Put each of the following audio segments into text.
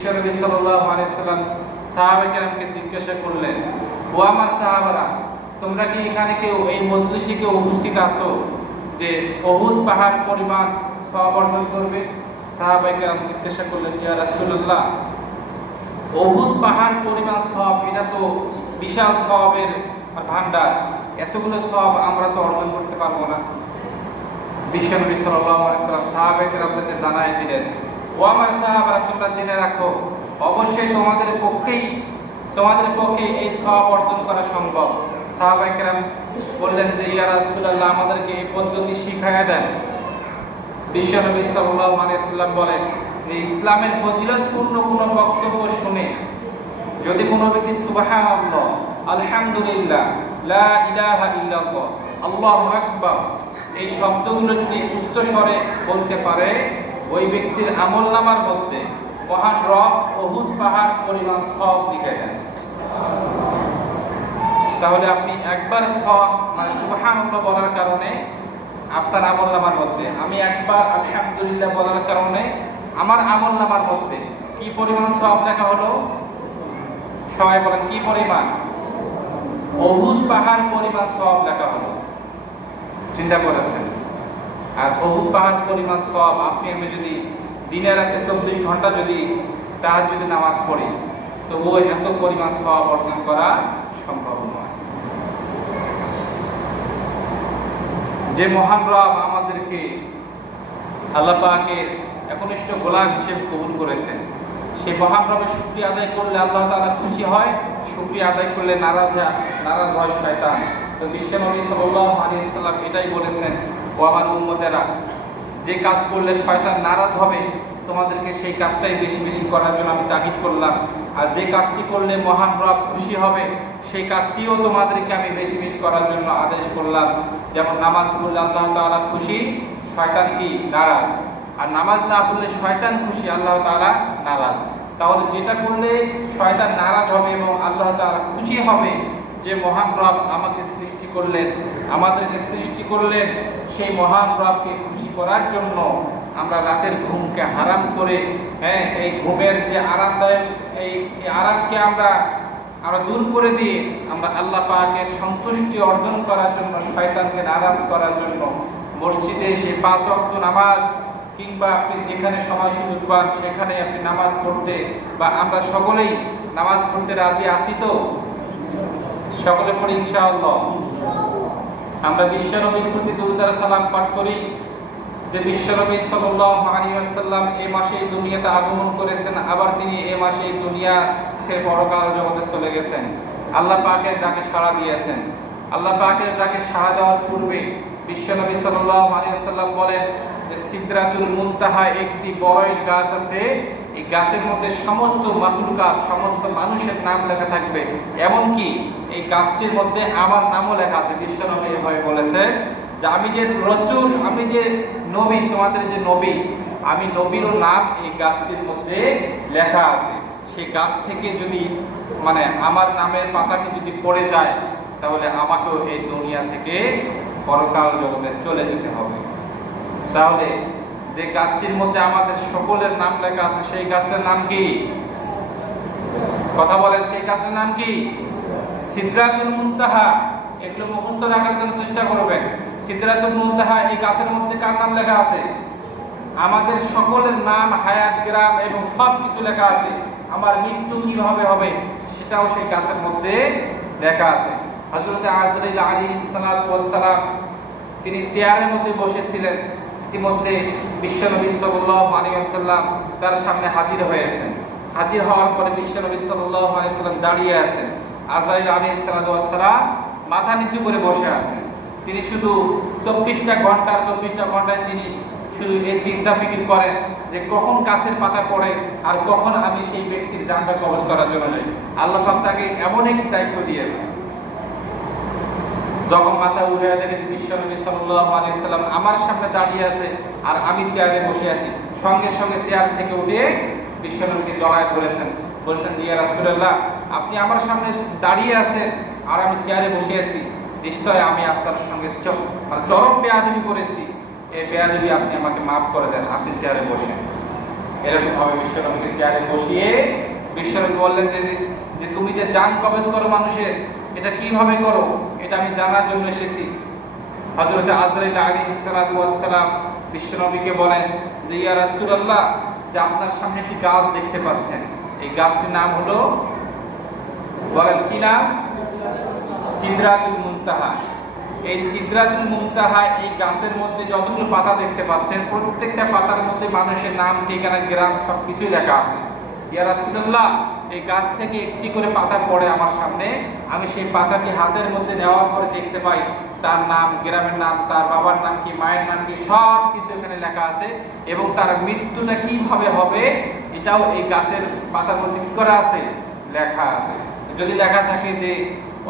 নবী সাল্লাল্লাহু আলাইহি সাল্লাম সাহাবায়ে কেরামকে জিজ্ঞাসা করলেন, ও আমার সাহাবারা, তোমরা কি এখানে কেউ এই মজলিসে কেউ উপস্থিত আছো যে উহুদ পাহাড় পরিমাণ সওয়াব অর্জন করবে? সাহাবায়ে কেরাম জিজ্ঞাসা করলেন, ইয়া রাসূলুল্লাহ, উহুদ পাহাড় পরিমাণ সওয়াব, এটা তো বিশাল সওয়াবের ভান্ডার, এতগুলো সওয়াব আমরা তো অর্জন করতে পারবো না। বিশ্বনবী সাল্লাল্লাহু আলাইহি সাল্লাম সাহাবায়ে কেরামদেরকে জানায় দিলেন, ও আমার সাহাবারা, তোমরা জেনে রাখো, অবশ্যই তোমাদের পক্ষে এই সওয়াব অর্জন করা সম্ভব। সাহাবায়ে কেরাম বললেন যে, ইয়া রাসূলুল্লাহ, আমাদেরকে এই পদ্ধতি শিখায়া দেন। বিশ্বনবী সাল্লাল্লাহু আলাইহি সাল্লাম বলেন যে, ইসলামের ফজিলতপূর্ণ কোনো বক্তব্য শুনে যদি কোনো ব্যক্তি সুবহানাল্লাহ, আলহামদুলিল্লাহ, লা ইলাহা ইল্লাল্লাহ, আল্লাহু আকবার এই শব্দগুলো যদি উচ্চ স্বরে বলতে পারে, ওই ব্যক্তির আমলনামার মধ্যে মহান রব উহুদ পাহাড় পরিমাণ সওয়াব লিখে দেন। তাহলে আপনি একবার সুবহানাল্লাহ বলার কারণে আপনার আমলনামার মধ্যে, আমি একবার আলহামদুলিল্লাহ বলার কারণে আমার আমলনামার মধ্যে কি পরিমাণ সওয়াব লেখা হলো? সবাই বলেন, কি পরিমাণ? উহুদ পাহাড় পরিমাণ সওয়াব লেখা হলো। চিন্তা করেছেন? আর উহুদ পাহাড় পরিমাণ সওয়াব আপনি আমি যদি দিনে রাতে 24 ঘন্টা যদি তাহাজ্জুদ নামাজ পড়ি, তো এত পরিমাণ সওয়াব অর্জন করা সম্ভব নয়। যে মহান রব আমাদেরকে আল্লাহ পাকের একনিষ্ঠ গোলাম হিসেবে কবুল করেছেন, সেই মহান রবের শুকরিয়া আদায় করলে আল্লাহ তাআলা খুশি হয়, শুকরিয়া আদায় করলে নারাজ হয় শয়তান। তো বিশ্বনবী সাল্লাল্লাহু আলাইহি সাল্লাম এটাই বলেছেন, ও আমার উম্মতেরা, যে কাজ করলে শয়তান নারাজ হবে তোমাদেরকে সেই কাজটাই বেশি বেশি করার জন্য আমি তাগিদ করলাম, আর যে কাজটি করলে মহান রব খুশি হবে সেই কাজটিও তোমাদেরকে আমি বেশি বেশি করার জন্য আদেশ করলাম। যেমন নামাজ পড়লে আল্লাহ তাআলা খুশি, শয়তান কি নারাজ, আর নামাজ না পড়লে শয়তান খুশি, আল্লাহ তাআলা নারাজ। তাহলে যেটা করলে শয়তান নারাজ হবে এবং আল্লাহ তাআলা খুশি হবে, যে মহান রব আমাকে সৃষ্টি করলেন, আমাদেরকে সৃষ্টি করলেন, সেই মহান রবকে খুশি করার জন্য আমরা রাতের ঘুমকে হারাম করে, এই ঘুমের যে আরামদায়ক এই আরামকে আমরা দূর করে দিয়ে আমরা আল্লাহ পাকের সন্তুষ্টি অর্জন করার জন্য, শয়তানকে নারাজ করার জন্য মসজিদে এসে 5 ওয়াক্ত নামাজ, কিংবা আপনি যেখানে সময় সুযোগ পান সেখানে আপনি নামাজ পড়তে, বা আমরা সকলেই নামাজ পড়তে রাজি আছি তো? সকলে পড়ি ইনশাআল্লাহ। আমরা বিশ্বনবীর প্রতি দুরূদ আর সালাম পাঠ করি যে বিশ্বনবী সাল্লাল্লাহু আলাইহি ওয়াসাল্লাম এই মাসেই দুনিয়াতে আগমন করেছেন, আবার তিনি এই মাসেই দুনিয়া ছেড়ে পরকাল জগতে চলে গেছেন। আল্লাহ পাকের ডাকে সাড়া দিয়েছেন। আল্লাহ পাকের ডাকে সাড়া দেওয়ার পূর্বে বিশ্বনবী সাল্লাল্লাহু আলাইহি ওয়াসাল্লাম বলেন যে সিদরাতুল মুনতাহা একটি বড়ইর গাছ আছে, এই গাছের মধ্যে সমস্ত মাখলুকাত, সমস্ত মানুষের নাম লেখা থাকবে, এমনকি এই গাছটির মধ্যে আমার নামও লেখা আছে। বিশ্বনবী এভাবে বলেছেন যে আমি যে রাসূল, আমি যে নবী, তোমাদের যে নবী, আমি নবীরও নাম এই গাছটির মধ্যে লেখা আছে। সেই গাছ থেকে যদি আমার নামের পাতাটি যদি পড়ে যায়, তাহলে আমাকেও এই দুনিয়া থেকে পরকাল জগতে চলে যেতে হবে। তাহলে যে গাছটির মধ্যে আমাদের সকলের নাম লেখা আছে, সেই গাছটার নাম কি? কথা বলেন, সেই গাছের নাম কি? সিদরাতুল মুনতাহা। এগুলো মুখস্থ রাখার জন্য চেষ্টা করবেন। সিদরাতুল মুনতাহা, এই গাছের মধ্যে কার নাম লেখা আছে? আমাদের সকলের নাম, হায়াত, গ্রাম এবং সব কিছু লেখা আছে। আমার মৃত্যু কিভাবে হবে সেটাও সেই গাছের মধ্যে লেখা আছে। হযরত আজরাইল আলাইহিস সালাতু ওয়াস সালাম তিনি চেয়ারের মধ্যে বসেছিলেন। ইতিমধ্যে বিশ্বনবী সাল্লাল্লাহু আলাইহি ওয়াসাল্লাম তার সামনে হাজির হয়েছেন। হাজির হওয়ার পরে বিশ্বনবী সাল্লাল্লাহু আলাইহি ওয়াসাল্লাম দাঁড়িয়ে আছেন। আজরাইল আলাইহিস সালাতু ওয়াস সালাম মাথা নিচু করে বসে আছেন। তিনি শুধু 24টা ঘন্টায় তিনি শুধু এই চিন্তা ফিকির করেন যে কখন গাছের পাতা পড়ে আর কখন আমি সেই ব্যক্তির জানটা কবজ করার জন্য যাই। আল্লাহ পাক তাকে এমন একটি দায়িত্ব দিয়েছে। যখন মাথা উঠে দেখেছি বিশ্বনবী সাল্লাল্লাহু আলাইহি ওয়াসাল্লাম আমার সামনে দাঁড়িয়ে আছে আর আমি চেয়ারে বসে আছি, সঙ্গে সঙ্গে চেয়ার থেকে উঠে বিশ্বনবীকে জড়ায় ধরেছেন, বলছেন, ইয়া রাসূলুল্লাহ, আপনি আমার সামনে দাঁড়িয়ে আছেন আর আমি চেয়ারে বসে আছি, নিশ্চয় আমি আপনার সঙ্গে চরম বেয়াদবি করেছি, এই বেয়াদবি আপনি আমাকে মাফ করে দেন, আপনি চেয়ারে বসেন। এরকম ভাবে বিশ্বনবীকে চেয়ারে বসিয়ে বিশ্বনবী বললেন যে যে তুমি যে জান কবজ করো মানুষের, এটা কিভাবে করো, এটা আমি জানার জন্য এসেছি। হযরত আজরাইল আলাইহিস সালাতু ওয়াস সালাম বিশ্বনবীকে বলেন যে ইয়া রাসূলুল্লাহ, যে আপনার সামনে একটি গাছ দেখতে পাচ্ছেন, এই গাছটির নাম হলো, বলেন কি নাম? সিদরাতুল মুনতাহা। এই সিদরাতুল মুনতাহা, এই গাছের মধ্যে যতগুলো পাতা দেখতে পাচ্ছেন, প্রত্যেকটা পাতার মধ্যে মানুষের নাম, ঠিকানা, গ্রাম সবকিছুই লেখা আছে। ইয়া রাসূলুল্লাহ, এই গাছ থেকে একটি করে পাতা পড়ে আমার সামনে, আমি সেই পাতাটি হাতের মধ্যে নেওয়ার পরে দেখতে পাই তার নাম, গ্রামের নাম, তার বাবার নাম কি, মায়ের নাম কি, সব কিছু এখানে লেখা আছে, এবং তার মৃত্যুটা কিভাবে হবে এটাও এই গাছের পাতার মধ্যে কি করা আছে, লেখা আছে। যদি লেখা থাকে যে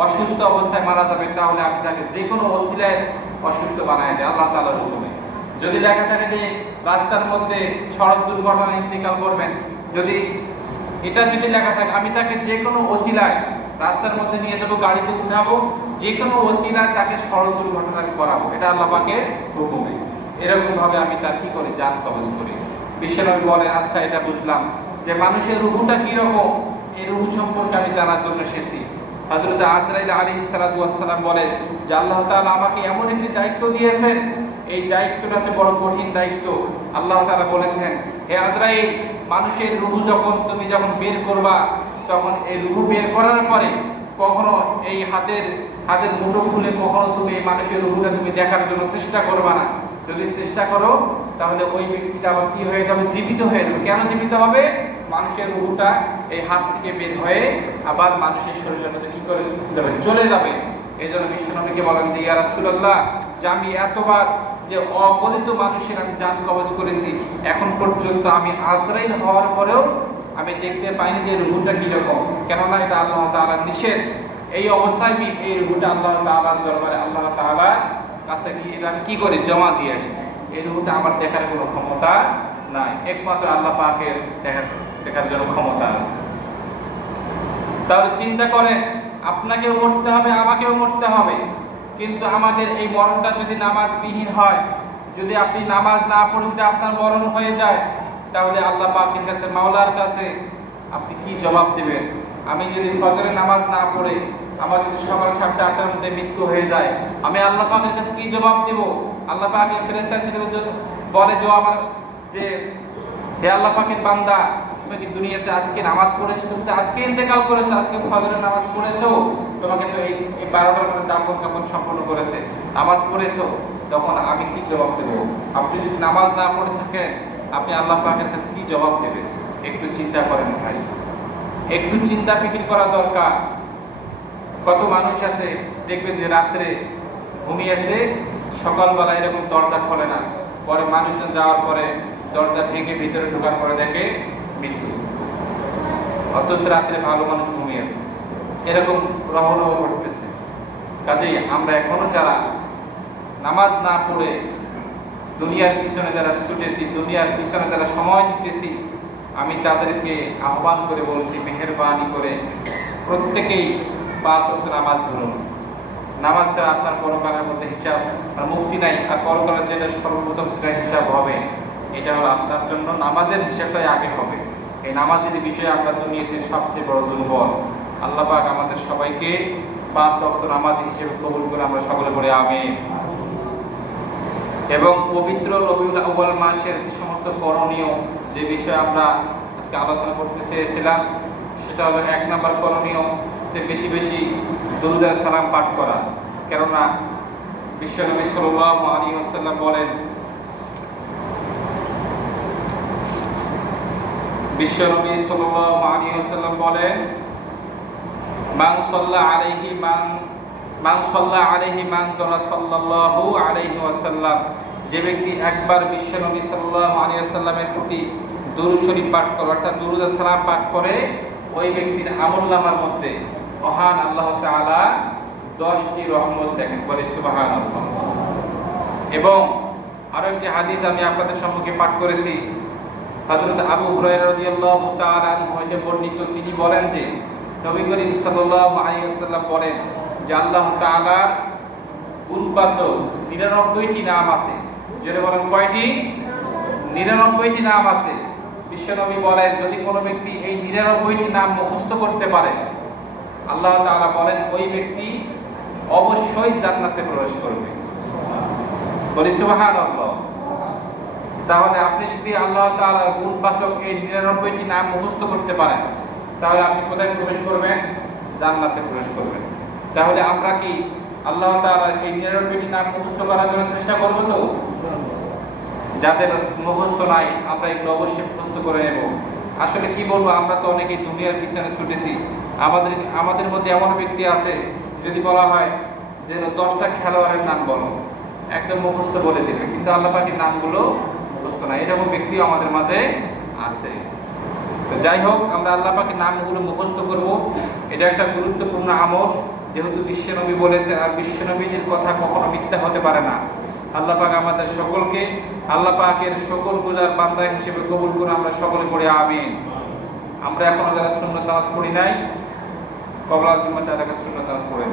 অসুস্থ অবস্থায় মারা যাবে, তাহলে আমি তাকে যে কোনো ওসিলায় অসুস্থ বানায় দেয় আল্লাহ তাআলার হুকুমে। যদি লেখা থাকে যে রাস্তার মধ্যে সড়ক দুর্ঘটনায় ইন্তেকাল করবেন, যদি এটা যদি লেখা থাকে, আমি তাকে যে কোনো ওসিলায় রাস্তার মধ্যে নিয়ে যাবো, গাড়িতে উঠাবো, যে কোনো ওসিলায় তাকে সড়ক দুর্ঘটনা করাবো, এটা আল্লাহ পাকের হুকুমে। এরকম ভাবে আমি তার কি করি, জান কবজ করি। বিশ্বনবী বলে আচ্ছা এটা বুঝলাম যে মানুষের রূহটা কি রকম, এই রূহ সম্পর্কে আমি জানার জন্য এসেছি। হযরত আজরাইল আলাইহিস সালাতু ওয়াস সালাম বলে যে আল্লাহ তাআলা আমাকে এমন একটি দায়িত্ব দিয়েছেন, এই দায়িত্বটা আছে বড় কঠিন দায়িত্ব। আল্লাহ তাআলা বলেছেন, হে আজরাইল, মানুষের রূহ তুমি যখন বের করবা, তখন এই রূহ বের করার পরে কখনো এই হাতের মুঠো খুলে কখনো তুমি মানুষের রূহটা তুমি দেখার জন্য চেষ্টা করবা না। যদি চেষ্টা করো তাহলে ওই ব্যক্তিটা আবার কি হয়ে যাবে, জীবিত হয়ে যাবে। কেন জীবিত হবে? মানুষের রূহটা এই হাত থেকে বের হয়ে আবার মানুষের শরীরের মধ্যে কি করে যাবে, চলে যাবে। এই জন্য বিশ্বনবীকে বলেন যে ইয়া রাসূলুল্লাহ, যে আমি এতবার যে অগণিত মানুষের আমি জান কবজ করেছি, এখন পর্যন্ত আমি আজরাইল হওয়ার পরেও আমি দেখতে পাইনি যে রূহটা কিরকম। কেননা এটা আল্লাহ তাআলার নিষেধ। এই অবস্থায় আমি এই রূহটা আল্লাহ তাআলার দরবারে, আল্লাহ তাআলার কাছে গিয়ে এটা আমি কি করি, জমা দিয়ে আসি। এই রূহটা আমার দেখার কোনো ক্ষমতা নাই, একমাত্র আল্লাহ পাকের দেখার জন্য ক্ষমতা আছে। তাহলে চিন্তা করেন, আপনাকেও মরতে হবে, আমাকেও মরতে হবে, কিন্তু আমাদের এই মরণটা যদি নামাজবিহীন হয়, যদি আপনি নামাজ না পড়ে যদি আপনার মরণ হয়ে যায়, তাহলে আল্লাহ পাকের কাছে, মাওলার কাছে আপনি কি জবাব দেবেন? আমি যদি ফজরের নামাজ না পড়ে আমার যদি সকাল 7টা-8টার মধ্যে মৃত্যু হয়ে যায়, আমি আল্লাহ পাকের কাছে কি জবাব দেব? আল্লাহ পাকের ফেরেশতা যদি বলে যে আমার যে হে আল্লাহ পাকের বান্দা, তুমি কি দুনিয়াতে আজকে নামাজ পড়েছো, তুমি তো আজকে ইন্তেকাল করেছো, আজকে ফজরের নামাজ পড়েছো, তোমাকে তো এই 12টার মধ্যে দাফন কাফন সম্পন্ন করেছে, নামাজ পড়েছো, তখন আমি কি জবাব দেব? আপনি যদি নামাজ না পড়ে থাকেন, আপনি আল্লাহ পাকের কাছে কি জবাব দেবেন? একটু চিন্তা করেন ভাই, একটু চিন্তা ফিকির করা দরকার। কত মানুষ আছে দেখবেন যে রাত্রে ঘুমিয়েছে, সকালবেলা এরকম দরজা খোলে না, পরে মানুষজন যাওয়ার পরে দরজা ভেঙে ভিতরে ঢোকার পরে দেখে মৃত্যু, অথচ রাত্রে ভালো মানুষ ঘুমিয়েছে। এরকম রহরহ ঘটতেছে। কাজেই আমরা এখনো যারা নামাজ না পড়ে দুনিয়ার পিছনে যারা ছুটেছি, দুনিয়ার পিছনে যারা সময় দিতেছি, আমি তাদেরকে আহ্বান করে বলছি, মেহেরবানি করে প্রত্যেকেই 5 ওয়াক্ত নামাজ ধরুন। নামাজ ছাড়া আপনার পরকালের মধ্যে হিসাব আর মুক্তি নাই। আর পরকালের যেটা সর্বপ্রথম সেটা হিসাব হবে, এটা হলো আপনার জন্য নামাজের হিসাবটাই আগে হবে। এই নামাজের বিষয়ে আমরা দুনিয়াতে সবচেয়ে বড় দুর্বল। আল্লাহ পাক আমাদের সবাইকে 5 ওয়াক্ত নামাজ হিসেবে কবুল করে আমরা সকলে পড়ে আমিন। এবং পবিত্র রবিউল আউয়াল মাসের যে সমস্ত করণীয়, যে বিষয়ে আমরা আজকে আলোচনা করতে চেয়েছিলাম, সেটা হলো 1 নম্বর করণীয় যে বেশি বেশি দুরূদ আর সালাম পাঠ করা। কেননা বিশ্বনবী সাল্লাল্লাহু আলাইহি ওয়াসাল্লাম বলেন, বিশ্বনবী সাল্লাল্লাহু আলাইহি ওয়াসাল্লাম বলেন, মান সাল্লা আলাইহি মান দরা সাল্লাল্লাহু আলাইহি ওয়াসাল্লাম, যে ব্যক্তি একবার বিশ্বনবী সাল্লাল্লাহু আলাইহি ওয়াসাল্লামের প্রতি দুরূদ শরীফ পাঠ করে, অর্থাৎ দুরূদ আর সালাম পাঠ করে, ওই ব্যক্তির আমলনামার মধ্যে মহান আল্লাহ তাআলা 10টি রহমত দেখেন, বলে সুবহানাল্লাহ। এবং আরো একটি হাদিস আমি আপনাদের সম্মুখে পাঠ করেছি, হযরত আবু হুরায়রা রাদিয়াল্লাহু তাআলা আনহু হতে বর্ণিত। তিনি বলেন যে নবী করিম সাল্লাল্লাহু আলাইহি ওয়াসাল্লাম বলেন যে আল্লাহ তাআলার 99টি নাম আছে। যেটা বলেন কয়টি? 99টি নাম আছে। বিশ্বনবী বলেন যদি কোনো ব্যক্তি এই 99টি নাম মুখস্থ করতে পারে আল্লাহ তাআলা বলেন ওই ব্যক্তি অবশ্যই জান্নাতে প্রবেশ করবে। বলি সুবহানাল্লাহ। তাহলে আপনি যদি আল্লাহ তাআলার গুণবাচক এই 99টি নাম মুখস্থ করতে পারেন তাহলে আপনি কোথায় প্রবেশ করবেন? জান্নাতে প্রবেশ করবেন। তাহলে আমরা কি আল্লাহ তাআলার এই 99টি নাম মুখস্থ করার জন্য চেষ্টা করব? তো যাদের মুখস্থ নাই আমরা এগুলো অবশ্যই মুখস্থ করে নেব। আসলে কি বলবো, আমরা তো অনেকেই দুনিয়ার পিছনে ছুটেছি। আমাদের মধ্যে এমন ব্যক্তি আছে যদি বলা হয় যে 10টা খেলোয়াড়ের নাম বলো, একদম মুখস্থ বলে দিবে, কিন্তু আল্লাহ পাকের নামগুলো মুখস্থ নাই। এরকম ব্যক্তিও আমাদের মাঝে আছে। তো যাই হোক, আমরা আল্লাহ পাকের নামগুলো মুখস্থ করব। এটা একটা গুরুত্বপূর্ণ আমল, যেহেতু বিশ্বনবী বলেছে, আর বিশ্বনবীর কথা কখনো মিথ্যা হতে পারে না। আল্লাহ পাক আমাদের সকলকে আল্লাহ পাকের সকল গুজার বান্দা হিসেবে কবুল করে আমরা সকলে পড়ি আমিন। আমরা এখনো যারা সুন্নত নামাজ পড়ি নাই, কবলার জুম্মা 4 রাকাত সুন্নত নামাজ পড়ে